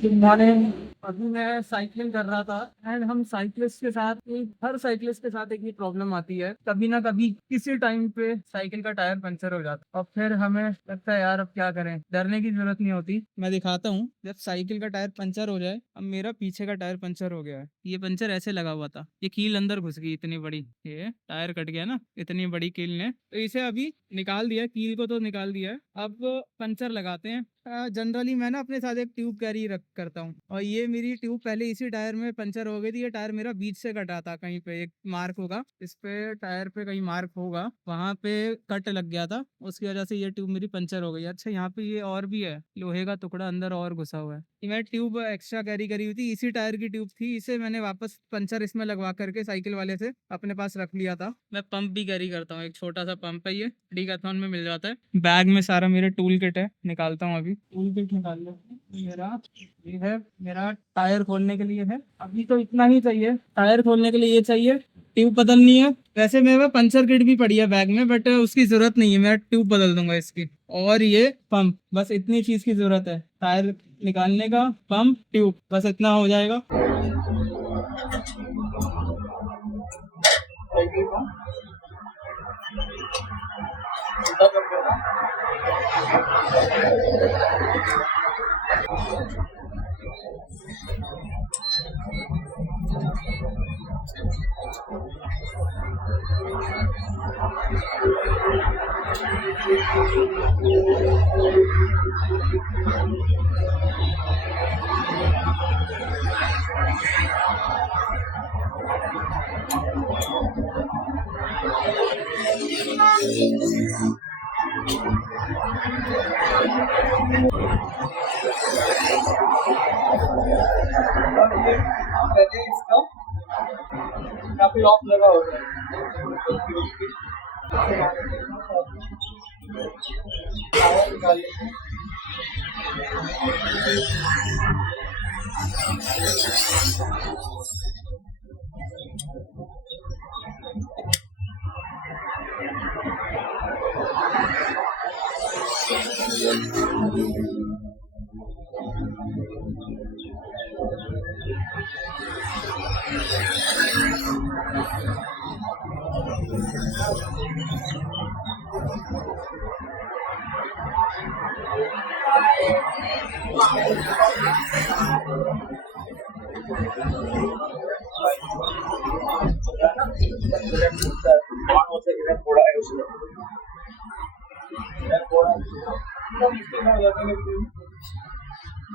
Good morning. अभी मैं cycling कर रहा था एंड हम साइकिलिस्ट के साथ हर साइकिलिस्ट के साथ एक ही प्रॉब्लम आती है, कभी ना कभी किसी टाइम पे साइकिल का टायर पंचर हो जाता है और फिर हमें लगता है यार अब क्या करें। डरने की जरूरत नहीं होती, मैं दिखाता हूँ। जब साइकिल का टायर पंचर हो जाए, अब मेरा पीछे का टायर पंचर हो गया है। ये पंचर ऐसे लगा हुआ था, ये कील अंदर घुस गई इतनी बड़ी, ये टायर कट गया ना इतनी बड़ी कील ने, तो इसे अभी निकाल दिया, कील को तो निकाल दिया है। अब पंचर लगाते हैं। जनरली मैं ना अपने साथ एक ट्यूब कैरी रख करता हूँ और ये मेरी ट्यूब पहले इसी टायर में पंचर हो गई थी। ये टायर मेरा बीच से कटा था, कहीं पे एक मार्क होगा इस पे, टायर पे कहीं मार्क होगा, वहां पे कट लग गया था, उसकी वजह से ये ट्यूब मेरी पंचर हो गई। अच्छा यहाँ पे ये और भी है, लोहे का टुकड़ा अंदर और घुसा हुआ है। ये मैं ट्यूब एक्स्ट्रा कैरी करी हुई थी, इसी टायर की ट्यूब थी, इसे मैंने वापस पंचर इसमें लगवा करके साइकिल वाले से अपने पास रख लिया था। मैं पंप भी कैरी करता हूँ, एक छोटा सा पंप है, ये डीकैथलॉन में मिल जाता है। बैग में सारा मेरा टूल किट है, निकालता हूँ अभी। टूल किट निकाल लेते हैं। ये है मेरा टायर खोलने के लिए है, अभी तो इतना ही चाहिए। टायर खोलने के लिए ये चाहिए, ट्यूब बदलनी है। वैसे मेरे पास पंचर किट भी पड़ी है बैग में, बट उसकी जरूरत नहीं है, मैं ट्यूब बदल दूंगा इसकी। और ये पंप, बस इतनी चीज की जरूरत है, टायर निकालने का, पंप, ट्यूब, बस इतना हो जाएगा। यहाँ पे लॉक लगा होगा,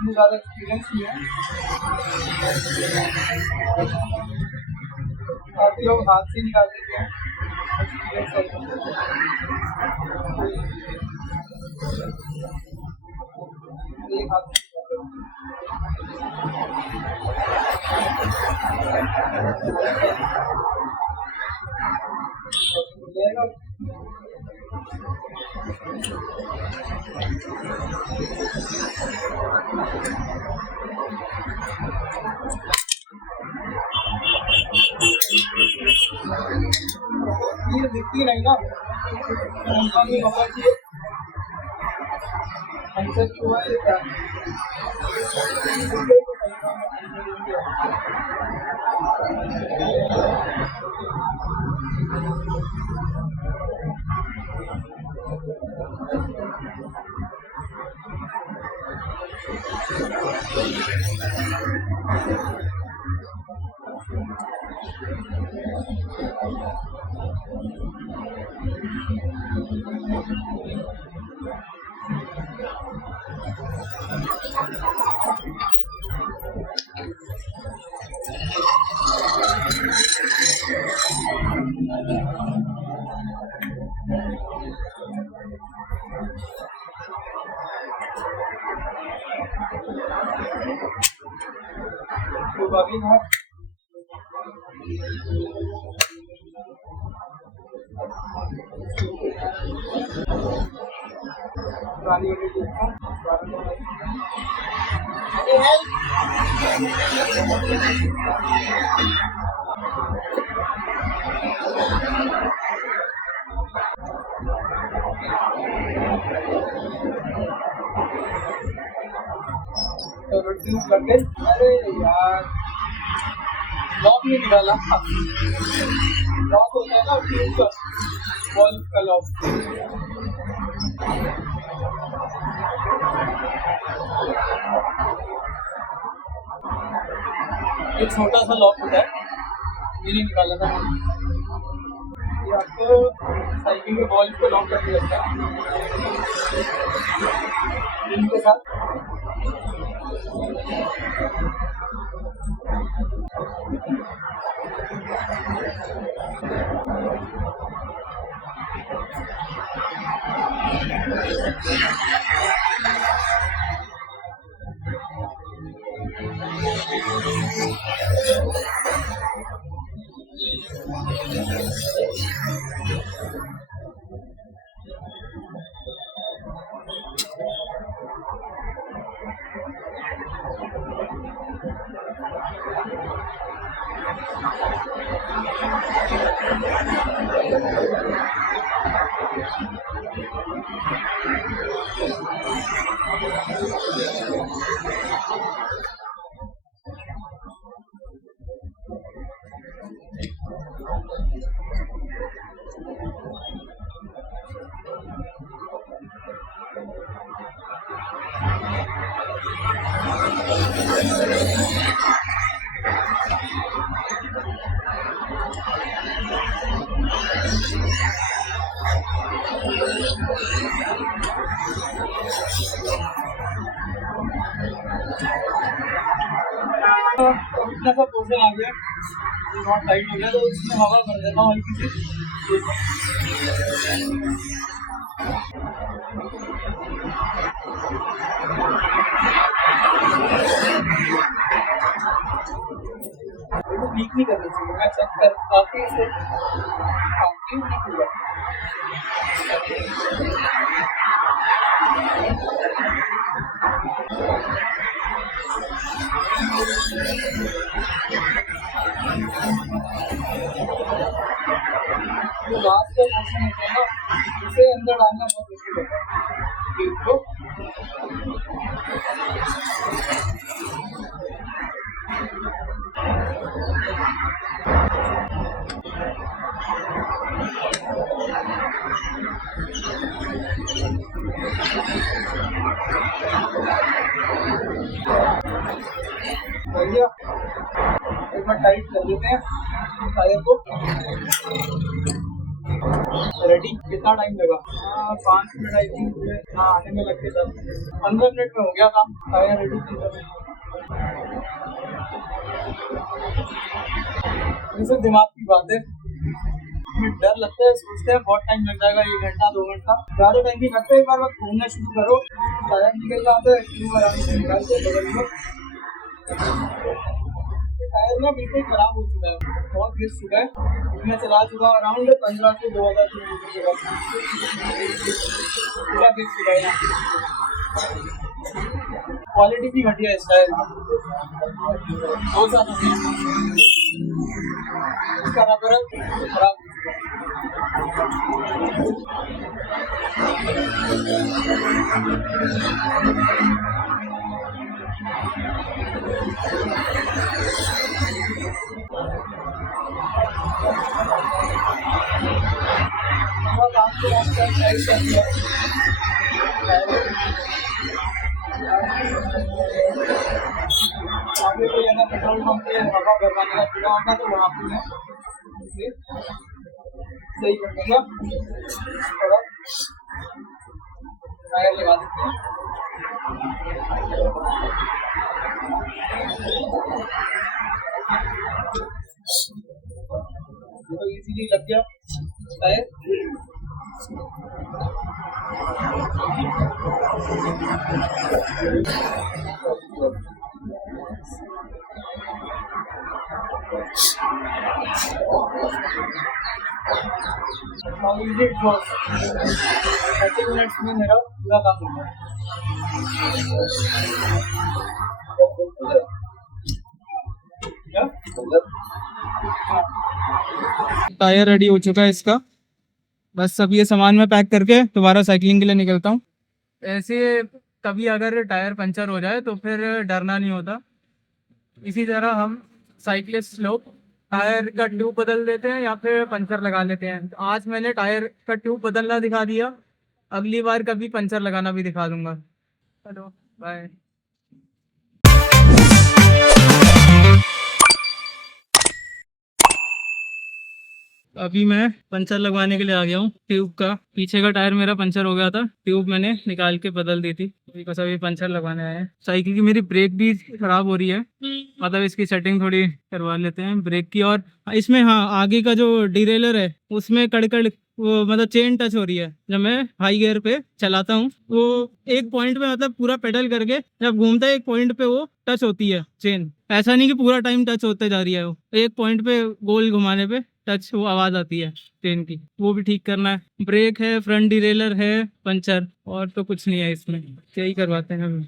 ज्यादा एक्सपीरियंस नहीं है, काफी लोग हाथ से निकाल देते हैं। ये दिखती नहीं ना, हुआ है क्या? तो अभी ना तो ट्यूब लग गई। अरे यार लॉक नहीं निकाला। लॉक होता है ना ट्यूब का, वॉल्व का लॉक। एक छोटा सा लॉक होता है, ये नहीं निकाला था। ये आपको साइकिल के वॉल्व को लॉक करके रखता है इनके साथ। इतना सा पोर्शन आ गया, बहुत टाइट हो गया, तो इसमें हवा भर देता हूँ हल्की सी। लीक नहीं करना चाहिए, मैं चेक कर काफी से काफी लीक हुआ। जो लास्ट का पोर्शन होता है ना, उसे अंदर डालना बहुत मुश्किल होता है ट्यूब को। बढ़िया, एक बार टाइट कर देते हैं टायर को। रेडी। कितना टाइम लगा? 5 मिनट आई थिंक आने में लग के 15 मिनट में हो गया काम। टायर रेडी थी। ये सब दिमाग की बात है, डर लगता है, सोचते हैं बहुत टाइम लग जाएगा, 1 घंटा 2 घंटा, ज़्यादा टाइम नहीं लगता। एक बार बस घूमना शुरू करो, टायर निकल जाता है, ट्यूब आराम से निकाल के बगल में। टायर ना बिल्कुल खराब हो चुका है, बहुत घिस चुका है। मैं चला चुका अराउंड 15 से 2000 किलोमीटर के बाद, पूरा घिस चुका है। क्वालिटी भी घटिया है इस टायर की, 2 साल हो गए इसका रबर खराब। आगे कोई अगर पेट्रोल पंप पे हवा भरवाने का चूल्हा होगा तो वहाँ पे मैं सही कर दूंगा। थोड़ा टायर लगा देते हैं। तो इजीली लग गया tyre. Easy it was, 30 minutes में मेरा पूरा काम हो गया। टायर रेडी हो चुका है इसका, बस अब ये सामान मैं पैक करके दोबारा साइकिलिंग के लिए निकलता हूँ। ऐसे कभी अगर टायर पंचर हो जाए तो फिर डरना नहीं होता। इसी तरह हम साइकिलिस्ट लोग टायर का ट्यूब बदल देते हैं या फिर पंचर लगा लेते हैं। तो आज मैंने टायर का ट्यूब बदलना दिखा दिया, अगली बार कभी पंचर लगाना भी दिखा दूंगा। Hello, bye. अभी मैं पंचर लगवाने के लिए आ गया हूँ। ट्यूब का पीछे का टायर मेरा पंचर हो गया था, ट्यूब मैंने निकाल के बदल दी थी। अभी बस अभी पंचर लगवाने आए हैं। साइकिल की मेरी ब्रेक भी खराब हो रही है, मतलब इसकी सेटिंग थोड़ी करवा लेते हैं ब्रेक की। और इसमें हाँ, आगे का जो डिरेलर है उसमें कड़कड़ वो मतलब चेन टच हो रही है। जब मैं हाई गियर पे चलाता हूँ वो एक पॉइंट पे मतलब पूरा पेडल करके जब घूमता है एक पॉइंट पे वो टच होती है चेन। ऐसा नहीं कि पूरा टाइम टच होते जा रही है, वो एक पॉइंट पे गोल घुमाने पे टच वो आवाज आती है ट्रेन की, वो भी ठीक करना है। ब्रेक है, फ्रंट डिरेलर है पंचर, और तो कुछ नहीं है इसमें, यही करवाते हैं हम।